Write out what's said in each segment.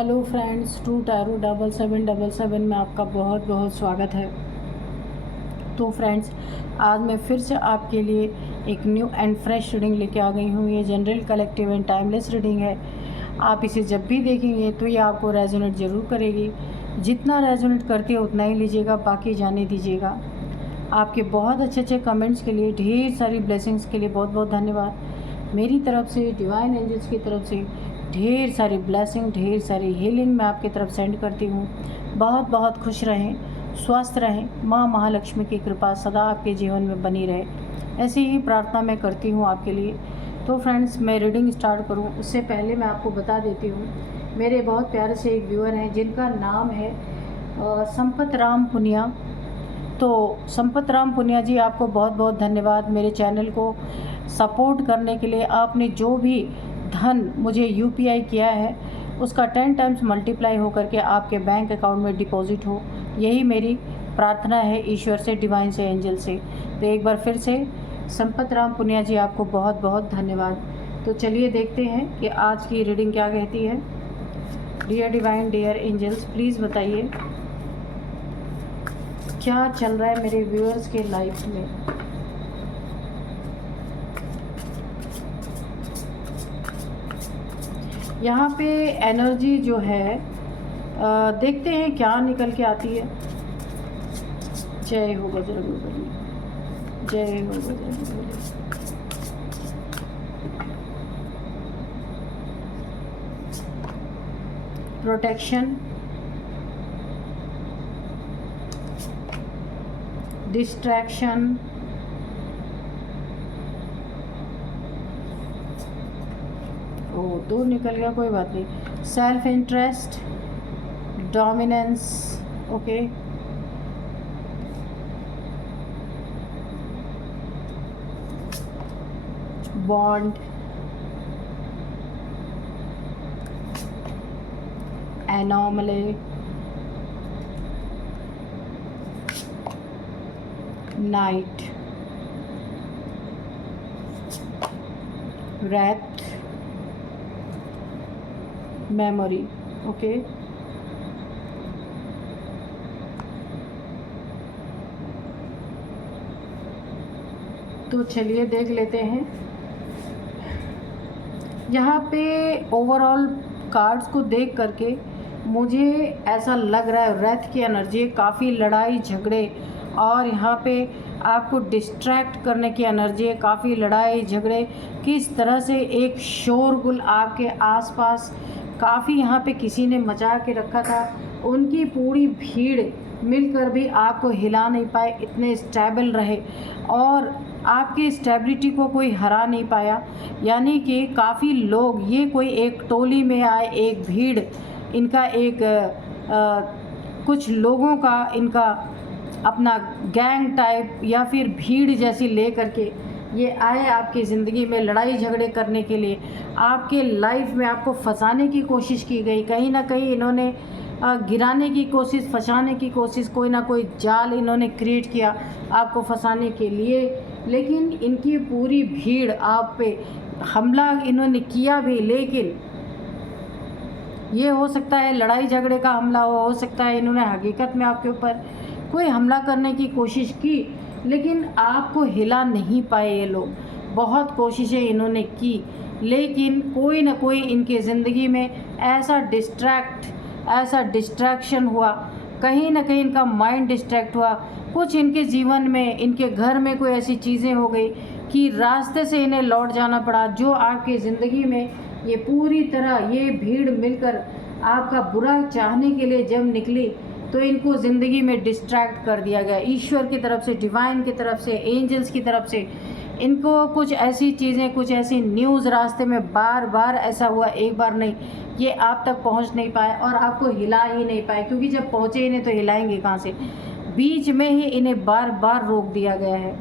Hello friends, 2 tarot 7777 में आपका बहुत बहुत स्वागत है। तो फ्रेंड्स, आज मैं फिर से आपके लिए एक न्यू एंड फ्रेश रीडिंग लेके आ गई हूँ। ये general, collective and timeless reading है। आप इसे जब भी देखेंगे तो ये आपको रेजोनेट ज़रूर करेगी। जितना रेजोनेट करती है उतना ही लीजिएगा, बाकी जाने दीजिएगा। आपके बहुत अच्छे अच्छे कमेंट्स के लिए, ढेर सारी ब्लेसिंग्स के लिए बहुत बहुत धन्यवाद। मेरी तरफ से, डिवाइन एंजल्स की तरफ से ढेर सारी ब्लेसिंग, ढेर सारी हीलिंग मैं आपकी तरफ सेंड करती हूँ। बहुत बहुत खुश रहें, स्वस्थ रहें। माँ महालक्ष्मी की कृपा सदा आपके जीवन में बनी रहे, ऐसी ही प्रार्थना मैं करती हूँ आपके लिए। तो फ्रेंड्स, मैं रीडिंग स्टार्ट करूँ उससे पहले मैं आपको बता देती हूँ, मेरे बहुत प्यारे से एक व्यूअर हैं जिनका नाम है संपत राम पुनिया। तो संपत राम पुनिया जी, आपको बहुत बहुत धन्यवाद मेरे चैनल को सपोर्ट करने के लिए। आपने जो भी धन मुझे यूपीआई किया है उसका 10 टाइम्स मल्टीप्लाई होकर के आपके बैंक अकाउंट में डिपॉजिट हो, यही मेरी प्रार्थना है ईश्वर से, डिवाइन से, एंजल से। तो एक बार फिर से संपत राम पुनिया जी, आपको बहुत बहुत धन्यवाद। तो चलिए देखते हैं कि आज की रीडिंग क्या कहती है। Dear divine, dear angels, please बताइए क्या चल रहा है मेरे व्यूअर्स के लाइफ में। यहाँ पे एनर्जी जो है, देखते हैं क्या निकल के आती है। जय हो बजरंगबली, जय हो बजरंगबली। प्रोटेक्शन, डिस्ट्रैक्शन, दो निकल गया, कोई बात नहीं। Self interest, dominance, okay. Bond, anomaly, night, Wraith, memory, okay. तो चलिए देख लेते हैं। यहाँ पे ओवरऑल कार्ड्स को देख करके मुझे ऐसा लग रहा है रेथ की एनर्जी, काफ़ी लड़ाई झगड़े, और यहाँ पे आपको डिस्ट्रैक्ट करने की एनर्जी है, काफ़ी लड़ाई झगड़े। किस तरह से एक शोरगुल आपके आसपास काफ़ी यहाँ पे किसी ने मचा के रखा था, उनकी पूरी भीड़ मिलकर भी आपको हिला नहीं पाए, इतने स्टेबल रहे और आपकी स्टेबिलिटी को कोई हरा नहीं पाया। यानी कि काफ़ी लोग, ये कोई एक टोली में आए, एक भीड़, इनका एक कुछ लोगों का इनका अपना गैंग टाइप या फिर भीड़ जैसी ले करके ये आए आपकी ज़िंदगी में लड़ाई झगड़े करने के लिए। आपके लाइफ में आपको फंसाने की कोशिश की गई, कहीं ना कहीं इन्होंने गिराने की कोशिश, फंसाने की कोशिश, कोई ना कोई जाल इन्होंने क्रिएट किया आपको फंसाने के लिए। लेकिन इनकी पूरी भीड़ आप पे हमला इन्होंने किया भी, लेकिन ये हो सकता है लड़ाई झगड़े का हमला हो सकता है इन्होंने हकीकत में आपके ऊपर कोई हमला करने की कोशिश की, लेकिन आपको हिला नहीं पाए ये लोग। बहुत कोशिशें इन्होंने की, लेकिन कोई ना कोई इनके ज़िंदगी में ऐसा डिस्ट्रैक्शन हुआ, कहीं ना कहीं इनका माइंड डिस्ट्रैक्ट हुआ। कुछ इनके जीवन में, इनके घर में कोई ऐसी चीज़ें हो गई कि रास्ते से इन्हें लौट जाना पड़ा, जो आपकी ज़िंदगी में ये पूरी तरह ये भीड़ मिलकर आपका बुरा चाहने के लिए जब निकली तो इनको ज़िंदगी में डिस्ट्रैक्ट कर दिया गया। ईश्वर की तरफ से, डिवाइन की तरफ से, एंजल्स की तरफ से इनको कुछ ऐसी चीज़ें, कुछ ऐसी न्यूज़ रास्ते में बार बार ऐसा हुआ, एक बार नहीं, ये आप तक पहुंच नहीं पाए और आपको हिला ही नहीं पाए, क्योंकि जब पहुंचे इन्हें तो हिलाएंगे कहाँ से। बीच में ही इन्हें बार बार रोक दिया गया है।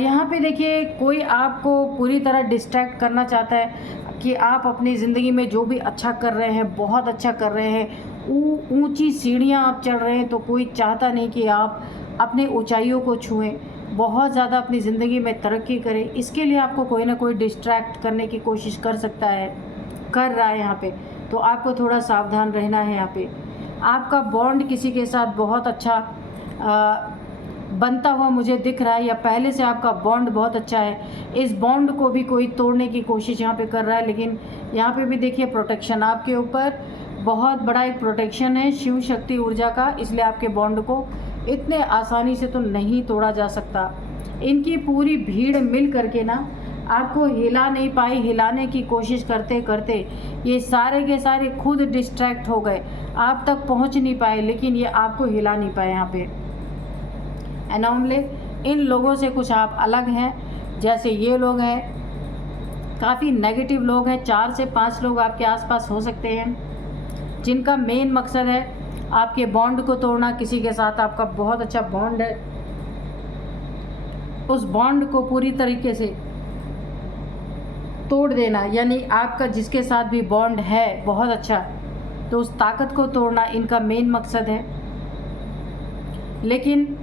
यहाँ पे देखिए, कोई आपको पूरी तरह डिस्ट्रैक्ट करना चाहता है कि आप अपनी ज़िंदगी में जो भी अच्छा कर रहे हैं, बहुत अच्छा कर रहे हैं, ऊंची सीढ़ियाँ आप चढ़ रहे हैं, तो कोई चाहता नहीं कि आप अपनी ऊंचाइयों को छुएं, बहुत ज़्यादा अपनी ज़िंदगी में तरक्की करें। इसके लिए आपको कोई ना कोई डिस्ट्रैक्ट करने की कोशिश कर सकता है, कर रहा है यहाँ पे। तो आपको थोड़ा सावधान रहना है। यहाँ पे आपका बॉन्ड किसी के साथ बहुत अच्छा बनता हुआ मुझे दिख रहा है, या पहले से आपका बॉन्ड बहुत अच्छा है। इस बॉन्ड को भी कोई तोड़ने की कोशिश यहाँ पे कर रहा है, लेकिन यहाँ पे भी देखिए प्रोटेक्शन आपके ऊपर बहुत बड़ा एक प्रोटेक्शन है शिव शक्ति ऊर्जा का, इसलिए आपके बॉन्ड को इतने आसानी से तो नहीं तोड़ा जा सकता। इनकी पूरी भीड़ मिल करके ना आपको हिला नहीं पाई, हिलाने की कोशिश करते करते ये सारे के सारे खुद डिस्ट्रैक्ट हो गए, आप तक पहुंच नहीं पाए, लेकिन ये आपको हिला नहीं पाए। यहाँ पे एनॉमली इन लोगों से कुछ आप अलग हैं। जैसे ये लोग हैं, काफ़ी नेगेटिव लोग हैं, 4 से 5 लोग आपके आसपास हो सकते हैं, जिनका मेन मकसद है आपके बॉन्ड को तोड़ना। किसी के साथ आपका बहुत अच्छा बॉन्ड है, उस बॉन्ड को पूरी तरीके से तोड़ देना, यानी आपका जिसके साथ भी बॉन्ड है बहुत अच्छा, तो उस ताकत को तोड़ना इनका मेन मकसद है। लेकिन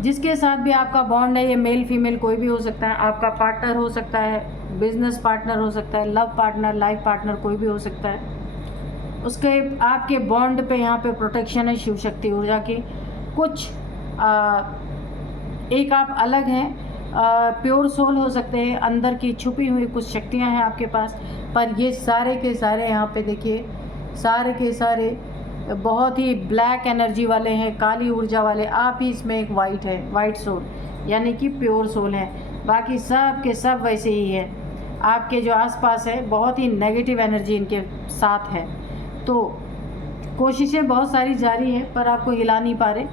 जिसके साथ भी आपका बॉन्ड है, ये मेल फीमेल कोई भी हो सकता है, आपका पार्टनर हो सकता है, बिजनेस पार्टनर हो सकता है, लव पार्टनर, लाइफ पार्टनर कोई भी हो सकता है, उसके आपके बॉन्ड पे यहाँ पे प्रोटेक्शन है शिव शक्ति ऊर्जा की। कुछ एक आप अलग हैं, प्योर सोल हो सकते हैं, अंदर की छुपी हुई कुछ शक्तियाँ हैं आपके पास, पर ये सारे के सारे यहाँ पे देखिए सारे के सारे बहुत ही ब्लैक एनर्जी वाले हैं, काली ऊर्जा वाले। आप ही इसमें एक वाइट है, वाइट सोल यानी कि प्योर सोल है, बाकी सब के सब वैसे ही है। आपके जो आसपास है बहुत ही नेगेटिव एनर्जी इनके साथ है, तो कोशिशें बहुत सारी जारी हैं पर आपको हिला नहीं पा रहे।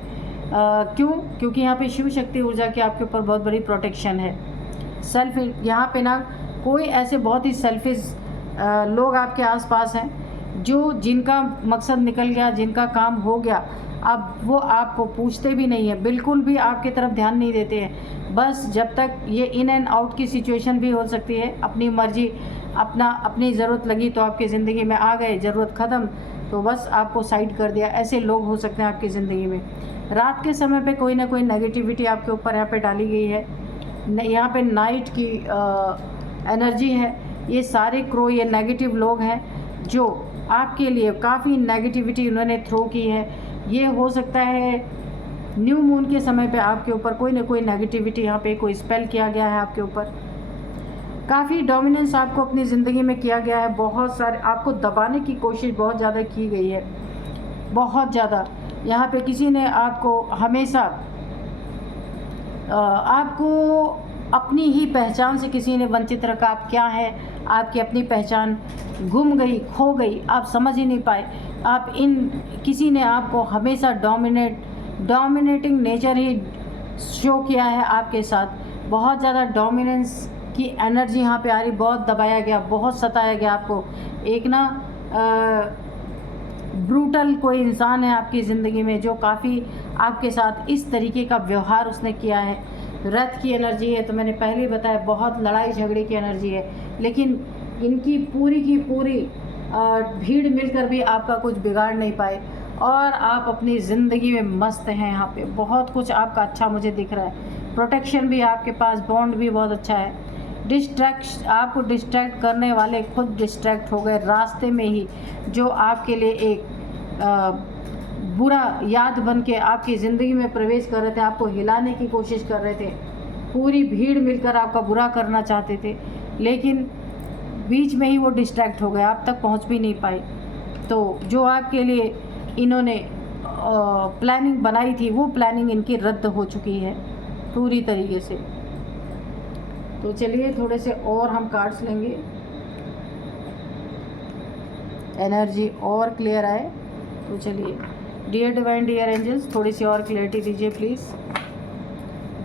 क्यों? क्योंकि यहाँ पे शिव शक्ति ऊर्जा की आपके ऊपर बहुत बड़ी प्रोटेक्शन है। सेल्फ यहाँ पे ना कोई ऐसे बहुत ही सेल्फिश लोग आपके आसपास हैं, जो जिनका मकसद निकल गया, जिनका काम हो गया, अब वो आपको पूछते भी नहीं है, बिल्कुल भी आपकी तरफ ध्यान नहीं देते हैं। बस जब तक ये इन एंड आउट की सिचुएशन भी हो सकती है, अपनी मर्जी, अपनी ज़रूरत लगी तो आपकी ज़िंदगी में आ गए, ज़रूरत ख़त्म तो बस आपको साइड कर दिया, ऐसे लोग हो सकते हैं आपकी ज़िंदगी में। रात के समय पे कोई ना कोई नेगेटिविटी आपके ऊपर यहाँ पे डाली गई है। यहाँ पे नाइट की एनर्जी है। ये सारे क्रो, ये नेगेटिव लोग हैं जो आपके लिए काफ़ी नेगेटिविटी उन्होंने थ्रो की है। ये हो सकता है न्यू मून के समय पे आपके ऊपर कोई ना कोई नेगेटिविटी, यहाँ पे कोई स्पेल किया गया है आपके ऊपर, काफ़ी डोमिनेंस आपको अपनी ज़िंदगी में किया गया है। बहुत सारे आपको दबाने की कोशिश बहुत ज़्यादा की गई है, बहुत ज़्यादा। यहाँ पे किसी ने आपको हमेशा आपको अपनी ही पहचान से किसी ने वंचित रखा। आप क्या हैं, आपकी अपनी पहचान गुम गई, खो गई, आप समझ ही नहीं पाए। आप किसी ने आपको हमेशा डोमिनेटिंग नेचर ही शो किया है आपके साथ। बहुत ज़्यादा डोमिनेंस की एनर्जी यहाँ पे आ रही, बहुत दबाया गया, बहुत सताया गया आपको। एक ना ब्रूटल कोई इंसान है आपकी ज़िंदगी में जो काफ़ी आपके साथ इस तरीके का व्यवहार उसने किया है। रथ की एनर्जी है, तो मैंने पहले ही बताया बहुत लड़ाई झगड़े की एनर्जी है, लेकिन इनकी पूरी की पूरी भीड़ मिलकर भी आपका कुछ बिगाड़ नहीं पाए और आप अपनी ज़िंदगी में मस्त हैं। यहाँ पे बहुत कुछ आपका अच्छा मुझे दिख रहा है, प्रोटेक्शन भी आपके पास, बॉन्ड भी बहुत अच्छा है। आपको डिस्ट्रैक्ट करने वाले खुद डिस्ट्रैक्ट हो गए रास्ते में ही, जो आपके लिए एक बुरा याद बन के आपकी ज़िंदगी में प्रवेश कर रहे थे, आपको हिलाने की कोशिश कर रहे थे, पूरी भीड़ मिलकर आपका बुरा करना चाहते थे, लेकिन बीच में ही वो डिस्ट्रैक्ट हो गए, आप तक पहुंच भी नहीं पाए। तो जो आपके लिए इन्होंने प्लानिंग बनाई थी, वो प्लानिंग इनकी रद्द हो चुकी है पूरी तरीके से। तो चलिए थोड़े से और हम कार्ड्स लेंगे, एनर्जी और क्लियर आए। तो चलिए, डियर डिवाइन, डियर एंजल्स, थोड़ी सी और क्लैरिटी दीजिए प्लीज़।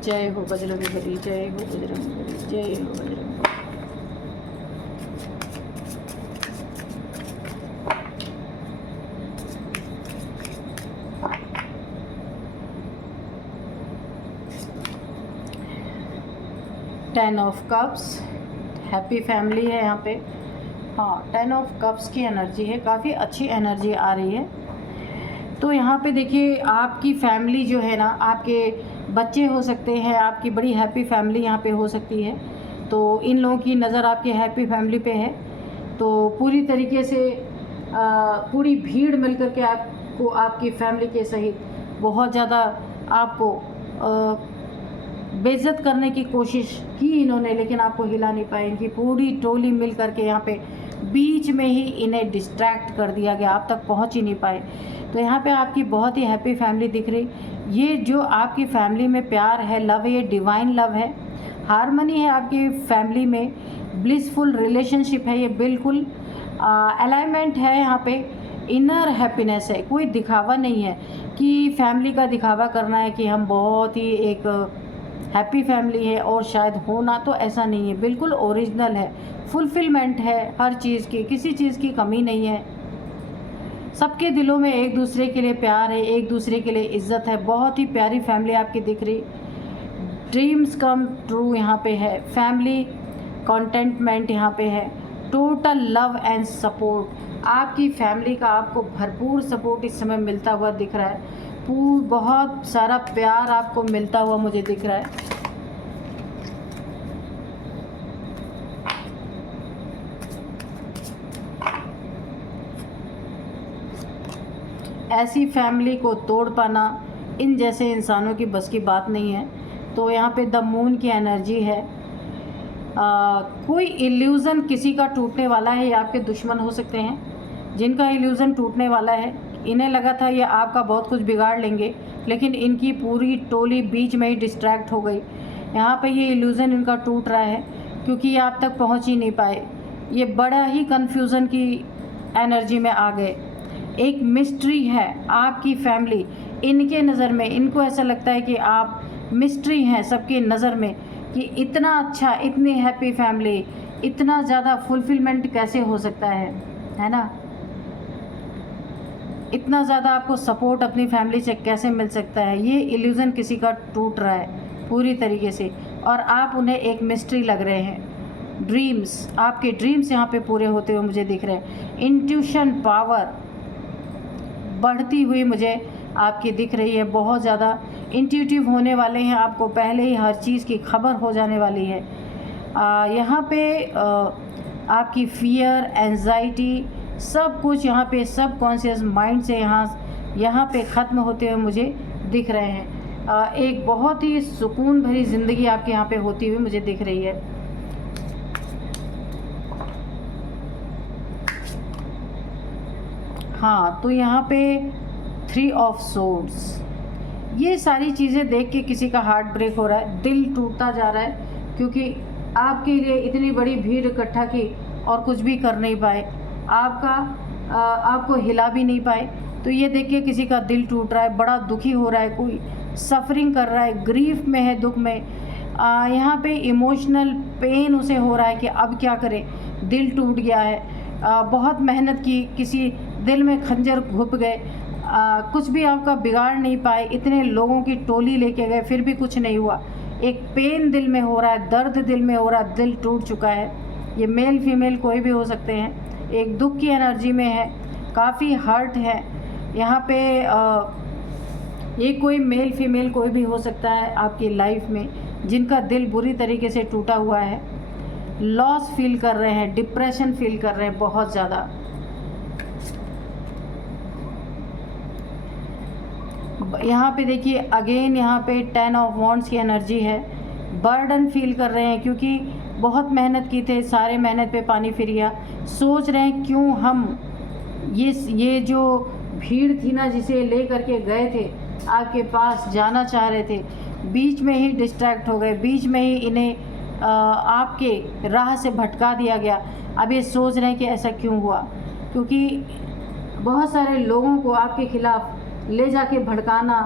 जय हो बजरंगबली, जय हो बजरंगबली, जय हो Bajrangbali. Ten of cups, happy family है यहाँ पे। हाँ, 10 ऑफ कप्स की एनर्जी है, काफ़ी अच्छी एनर्जी आ रही है। तो यहाँ पे देखिए आपकी फैमिली जो है ना, आपके बच्चे हो सकते हैं, आपकी बड़ी हैप्पी फैमिली यहाँ पे हो सकती है। तो इन लोगों की नज़र आपकी हैप्पी फैमिली पे है, तो पूरी तरीके से पूरी भीड़ मिलकर के आपको आपकी फैमिली के सहित बहुत ज़्यादा आपको बेइज्जत करने की कोशिश की इन्होंने, लेकिन आपको हिला नहीं पाए। इनकी पूरी टोली मिल करके यहाँ पे बीच में ही इन्हें डिस्ट्रैक्ट कर दिया गया, आप तक पहुँच ही नहीं पाए। तो यहाँ पे आपकी बहुत ही हैप्पी फैमिली दिख रही। ये जो आपकी फैमिली में प्यार है, लव है, ये डिवाइन लव है, हारमनी है आपकी फैमिली में, ब्लिसफुल रिलेशनशिप है, ये बिल्कुल अलाइनमेंट है। यहाँ पे इनर हैप्पीनेस है, कोई दिखावा नहीं है कि फैमिली का दिखावा करना है कि हम बहुत ही एक हैप्पी फैमिली है और शायद होना, तो ऐसा नहीं है, बिल्कुल ओरिजिनल है, फुलफिलमेंट है हर चीज़ की, किसी चीज़ की कमी नहीं है। सबके दिलों में एक दूसरे के लिए प्यार है, एक दूसरे के लिए इज्जत है। बहुत ही प्यारी फैमिली आपकी दिख रही। ड्रीम्स कम ट्रू यहाँ पे है, फैमिली कंटेंटमेंट यहाँ पे है, टोटल लव एंड सपोर्ट। आपकी फैमिली का आपको भरपूर सपोर्ट इस समय मिलता हुआ दिख रहा है, बहुत सारा प्यार आपको मिलता हुआ मुझे दिख रहा है। ऐसी फैमिली को तोड़ पाना इन जैसे इंसानों की बस की बात नहीं है। तो यहाँ पे द मून की एनर्जी है। कोई इल्यूज़न किसी का टूटने वाला है, ये आपके दुश्मन हो सकते हैं जिनका इल्यूज़न टूटने वाला है। इन्हें लगा था ये आपका बहुत कुछ बिगाड़ लेंगे, लेकिन इनकी पूरी टोली बीच में ही डिस्ट्रैक्ट हो गई। यहाँ पे ये इल्यूज़न इनका टूट रहा है क्योंकि ये आप तक पहुँच ही नहीं पाए। ये बड़ा ही कन्फ्यूज़न की एनर्जी में आ गए। एक मिस्ट्री है आपकी फैमिली, इनके नज़र में, इनको ऐसा लगता है कि आप मिस्ट्री हैं सबकी नज़र में, कि इतना अच्छा, इतनी हैप्पी फैमिली, इतना ज़्यादा फुलफिलमेंट कैसे हो सकता है ना। इतना ज़्यादा आपको सपोर्ट अपनी फैमिली से कैसे मिल सकता है। ये इल्यूज़न किसी का टूट रहा है पूरी तरीके से, और आप उन्हें एक मिस्ट्री लग रहे हैं। ड्रीम्स, आपके ड्रीम्स यहाँ पे पूरे होते हुए मुझे दिख रहे हैं। इंट्यूशन पावर बढ़ती हुई मुझे आपकी दिख रही है, बहुत ज़्यादा इंट्यूटिव होने वाले हैं, आपको पहले ही हर चीज़ की खबर हो जाने वाली है। यहाँ पे आपकी फियर, एंजाइटी, सब कुछ यहाँ पे सब कॉन्शियस माइंड से यहाँ पे ख़त्म होते हुए मुझे दिख रहे हैं। एक बहुत ही सुकून भरी ज़िंदगी आपके यहाँ पे होती हुई मुझे दिख रही है। हाँ, तो यहाँ पे 3 ऑफ सोर्ड्स, ये सारी चीज़ें देख के किसी का हार्ट ब्रेक हो रहा है, दिल टूटता जा रहा है, क्योंकि आपके लिए इतनी बड़ी भीड़ इकट्ठा की और कुछ भी कर नहीं पाए, आपको हिला भी नहीं पाए। तो ये देख के किसी का दिल टूट रहा है, बड़ा दुखी हो रहा है, कोई सफरिंग कर रहा है, ग्रीफ में है, दुख में। यहाँ पे इमोशनल पेन उसे हो रहा है कि अब क्या करे, दिल टूट गया है। बहुत मेहनत की, किसी दिल में खंजर घुप गए, कुछ भी आपका बिगाड़ नहीं पाए, इतने लोगों की टोली लेके गए, फिर भी कुछ नहीं हुआ। एक पेन दिल में हो रहा है, दर्द दिल में हो रहा है, दिल टूट चुका है। ये मेल फीमेल कोई भी हो सकते हैं, एक दुख की एनर्जी में है, काफ़ी हर्ट है यहाँ पे। ये कोई मेल फीमेल कोई भी हो सकता है आपकी लाइफ में, जिनका दिल बुरी तरीके से टूटा हुआ है, लॉस फील कर रहे हैं, डिप्रेशन फील कर रहे हैं बहुत ज़्यादा। यहाँ पे देखिए अगेन, यहाँ पे 10 ऑफ वॉन्ड्स की एनर्जी है। बर्डन फील कर रहे हैं क्योंकि बहुत मेहनत की थे, सारे मेहनत पे पानी फिर गया। सोच रहे हैं क्यों हम ये जो भीड़ थी ना, जिसे ले करके गए थे आपके पास, जाना चाह रहे थे, बीच में ही डिस्ट्रैक्ट हो गए, बीच में ही इन्हें आपके राह से भटका दिया गया। अब ये सोच रहे हैं कि ऐसा क्यों हुआ, क्योंकि बहुत सारे लोगों को आपके खिलाफ ले जाके भड़काना,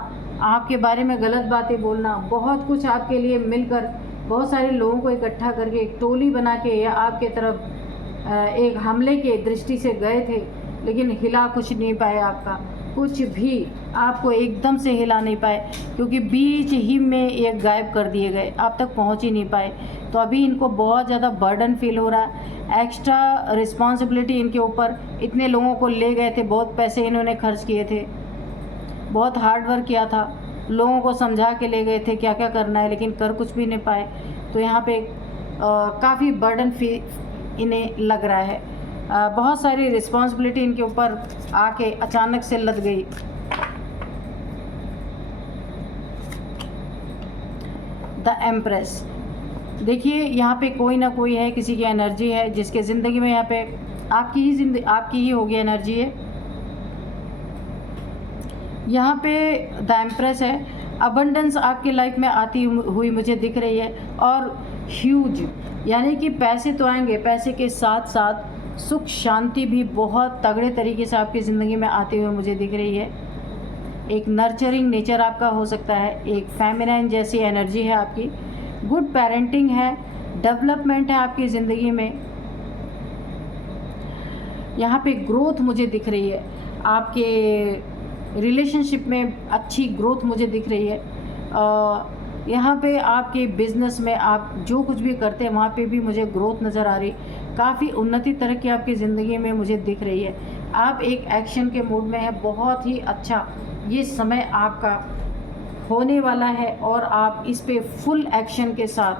आपके बारे में गलत बातें बोलना, बहुत कुछ आपके लिए मिलकर बहुत सारे लोगों को इकट्ठा करके एक टोली बना के या आपके तरफ एक हमले के दृष्टि से गए थे, लेकिन हिला कुछ नहीं पाए आपका, कुछ भी आपको एकदम से हिला नहीं पाए, क्योंकि बीच ही में एक गायब कर दिए गए, आप तक पहुंच ही नहीं पाए। तो अभी इनको बहुत ज़्यादा बर्डन फील हो रहा है, एक्स्ट्रा रिस्पॉन्सिबिलिटी इनके ऊपर। इतने लोगों को ले गए थे, बहुत पैसे इन्होंने खर्च किए थे, बहुत हार्ड वर्क किया था, लोगों को समझा के ले गए थे क्या क्या करना है, लेकिन कर कुछ भी नहीं पाए। तो यहाँ पे काफ़ी बर्डन इन्हें लग रहा है। बहुत सारी रिस्पॉन्सिबिलिटी इनके ऊपर आके अचानक से लद गई। द एम्प्रेस, देखिए यहाँ पे कोई ना कोई है, किसी की एनर्जी है जिसके ज़िंदगी में यहाँ पे आपकी ही होगी एनर्जी है। यहाँ पे द एम्प्रेस है, अबंडेंस आपकी लाइफ में आती हुई मुझे दिख रही है, और ह्यूज, यानी कि पैसे तो आएंगे, पैसे के साथ साथ सुख शांति भी बहुत तगड़े तरीके से आपकी ज़िंदगी में आती हुई मुझे दिख रही है। एक नर्चरिंग नेचर आपका हो सकता है, एक फेमिनाइन जैसी एनर्जी है आपकी, गुड पेरेंटिंग है, डेवलपमेंट है आपकी ज़िंदगी में। यहाँ पे ग्रोथ मुझे दिख रही है, आपके रिलेशनशिप में अच्छी ग्रोथ मुझे दिख रही है। यहाँ पे आपके बिज़नेस में आप जो कुछ भी करते हैं वहाँ पे भी मुझे ग्रोथ नज़र आ रही, काफ़ी उन्नति तरक्की आपकी ज़िंदगी में मुझे दिख रही है। आप एक एक्शन के मूड में हैं, बहुत ही अच्छा ये समय आपका होने वाला है, और आप इस पे फुल एक्शन के साथ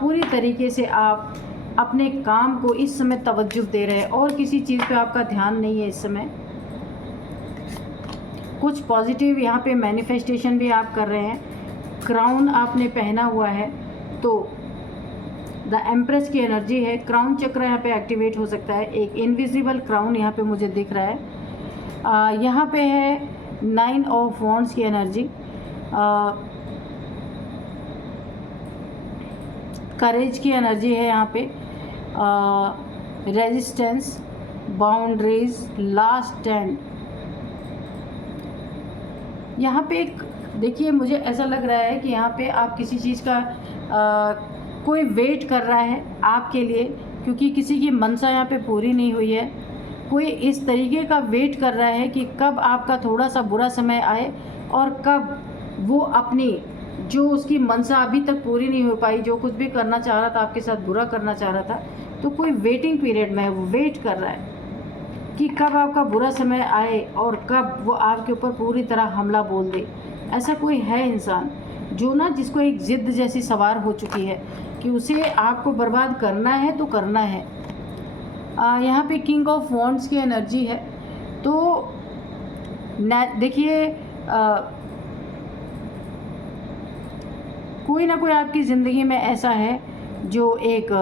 पूरी तरीके से आप अपने काम को इस समय तवज्जो दे रहे हैं, और किसी चीज़ पे आपका ध्यान नहीं है इस समय। कुछ पॉजिटिव यहाँ पे मैनिफेस्टेशन भी आप कर रहे हैं। क्राउन आपने पहना हुआ है, तो द एम्प्रेस की एनर्जी है, क्राउन चक्र यहाँ पे एक्टिवेट हो सकता है। एक इनविजिबल क्राउन यहाँ पे मुझे दिख रहा है। यहाँ पे है 9 ऑफ वॉन्ड्स की एनर्जी, करेज की एनर्जी है यहाँ पे, रेजिस्टेंस, बाउंड्रीज, लास्ट स्टैंड। यहाँ पे एक देखिए, मुझे ऐसा लग रहा है कि यहाँ पे आप किसी चीज़ का कोई वेट कर रहा है आपके लिए, क्योंकि किसी की मनसा यहाँ पे पूरी नहीं हुई है। कोई इस तरीके का वेट कर रहा है कि कब आपका थोड़ा सा बुरा समय आए, और कब वो अपनी जो उसकी मनसा अभी तक पूरी नहीं हो पाई, जो कुछ भी करना चाह रहा था, आपके साथ बुरा करना चाह रहा था, तो कोई वेटिंग पीरियड में है, वो वेट कर रहा है कि कब आपका बुरा समय आए और कब वो आपके ऊपर पूरी तरह हमला बोल दे। ऐसा कोई है इंसान जो ना, जिसको एक ज़िद जैसी सवार हो चुकी है कि उसे आपको बर्बाद करना है तो करना है। यहाँ पे किंग ऑफ वॉन्ड्स की एनर्जी है, तो देखिए कोई ना कोई आपकी ज़िंदगी में ऐसा है जो एक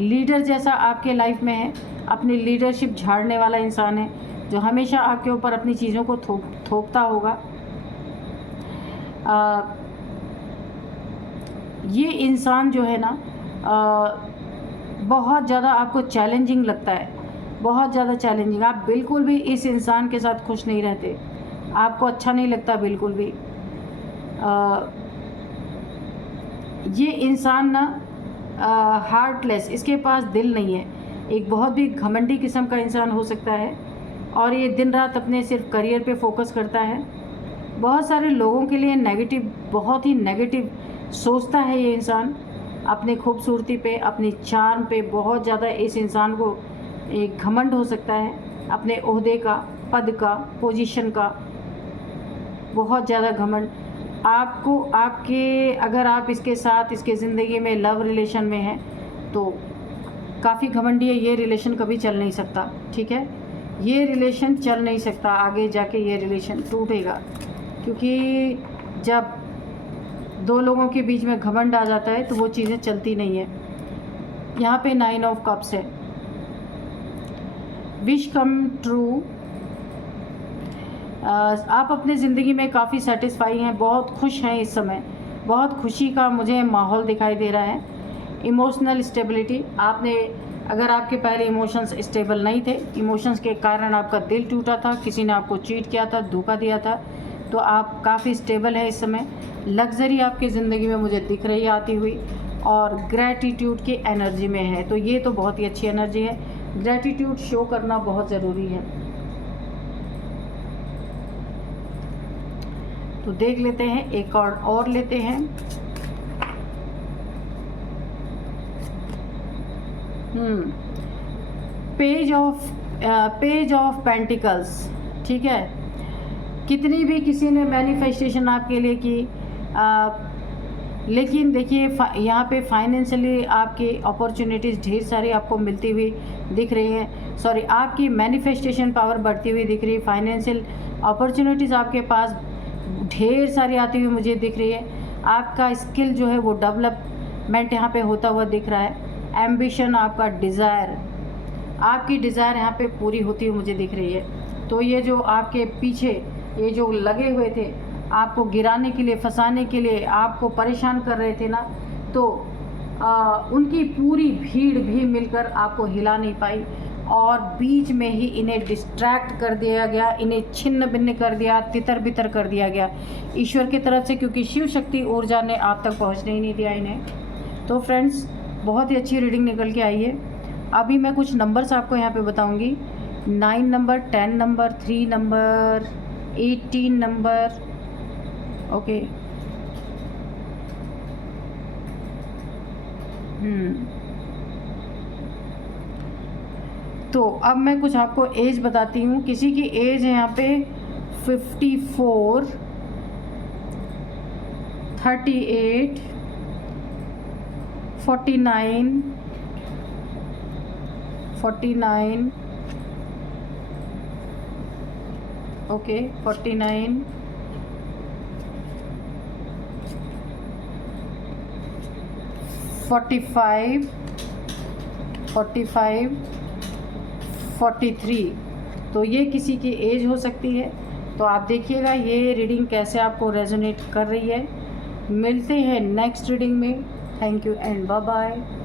लीडर जैसा आपके लाइफ में है, अपनी लीडरशिप झाड़ने वाला इंसान है, जो हमेशा आपके ऊपर अपनी चीज़ों को थोपता होगा। ये इंसान जो है ना, बहुत ज़्यादा आपको चैलेंजिंग लगता है, बहुत ज़्यादा चैलेंजिंग। आप बिल्कुल भी इस इंसान के साथ खुश नहीं रहते, आपको अच्छा नहीं लगता बिल्कुल भी। ये इंसान ना हार्टलेस, इसके पास दिल नहीं है, एक बहुत ही घमंडी किस्म का इंसान हो सकता है, और ये दिन रात अपने सिर्फ करियर पे फोकस करता है। बहुत सारे लोगों के लिए नेगेटिव, बहुत ही नेगेटिव सोचता है ये इंसान। अपनी खूबसूरती पे, अपनी चार्म पे बहुत ज़्यादा इस इंसान को एक घमंड हो सकता है, अपने ओहदे का, पद का, पोजीशन का बहुत ज़्यादा घमंड। आपको आपके अगर आप इसके साथ, इसके ज़िंदगी में लव रिलेशन में हैं तो काफ़ी घमंडी है, ये रिलेशन कभी चल नहीं सकता, ठीक है। ये रिलेशन चल नहीं सकता, आगे जाके ये रिलेशन टूटेगा, क्योंकि जब दो लोगों के बीच में घमंड आ जाता है तो वो चीज़ें चलती नहीं है। यहाँ पे 9 ऑफ कप्स है, विश कम ट्रू। आप अपने ज़िंदगी में काफ़ी सेटिस्फाई हैं, बहुत खुश हैं इस समय, बहुत खुशी का मुझे माहौल दिखाई दे रहा है। इमोशनल स्टेबिलिटी, आपने अगर आपके पहले इमोशंस स्टेबल नहीं थे, इमोशंस के कारण आपका दिल टूटा था, किसी ने आपको चीट किया था, धोखा दिया था, तो आप काफ़ी स्टेबल है इस समय। लग्जरी आपकी ज़िंदगी में मुझे दिख रही है आती हुई, और ग्रैटिट्यूड की एनर्जी में है, तो ये तो बहुत ही अच्छी एनर्जी है। ग्रैटिट्यूड शो करना बहुत ज़रूरी है। तो देख लेते हैं, एक और लेते हैं। पेज ऑफ पेंटिकल्स, ठीक है। कितनी भी किसी ने मैनिफेस्टेशन आपके लिए की, लेकिन देखिए यहाँ पे फाइनेंशियली आपकी अपॉर्चुनिटीज़ ढेर सारी आपको मिलती हुई दिख रही हैं, सॉरी आपकी मैनिफेस्टेशन पावर बढ़ती हुई दिख रही है, फाइनेंशियल अपॉर्चुनिटीज़ आपके पास ढेर सारी आती हुई मुझे दिख रही है। आपका स्किल जो है वो डेवलपमेंट यहाँ पे होता हुआ दिख रहा है। एम्बिशन, आपका डिज़ायर, आपकी डिज़ायर यहाँ पे पूरी होती हुई मुझे दिख रही है। तो ये जो आपके पीछे ये जो लगे हुए थे आपको गिराने के लिए, फंसाने के लिए, आपको परेशान कर रहे थे ना, तो उनकी पूरी भीड़ भी मिलकर आपको हिला नहीं पाई और बीच में ही इन्हें डिस्ट्रैक्ट कर दिया गया, इन्हें छिन्न भिन्न कर दिया, तितर बितर कर दिया गया ईश्वर की तरफ से, क्योंकि शिव शक्ति ऊर्जा ने आप तक पहुंचने ही नहीं दिया इन्हें। तो फ्रेंड्स, बहुत ही अच्छी रीडिंग निकल के आई है। अभी मैं कुछ नंबर्स आपको यहाँ पे बताऊँगी। 9 number, 10 number, 3 number, 18 number, okay. तो अब मैं कुछ आपको एज बताती हूँ। किसी की एज है यहाँ पे 54, 38, 49, 49, ओके, 49, 45, 45, 43। तो ये किसी की एज हो सकती है। तो आप देखिएगा ये रीडिंग कैसे आपको रेजोनेट कर रही है। मिलते हैं नेक्स्ट रीडिंग में। Thank you and bye bye.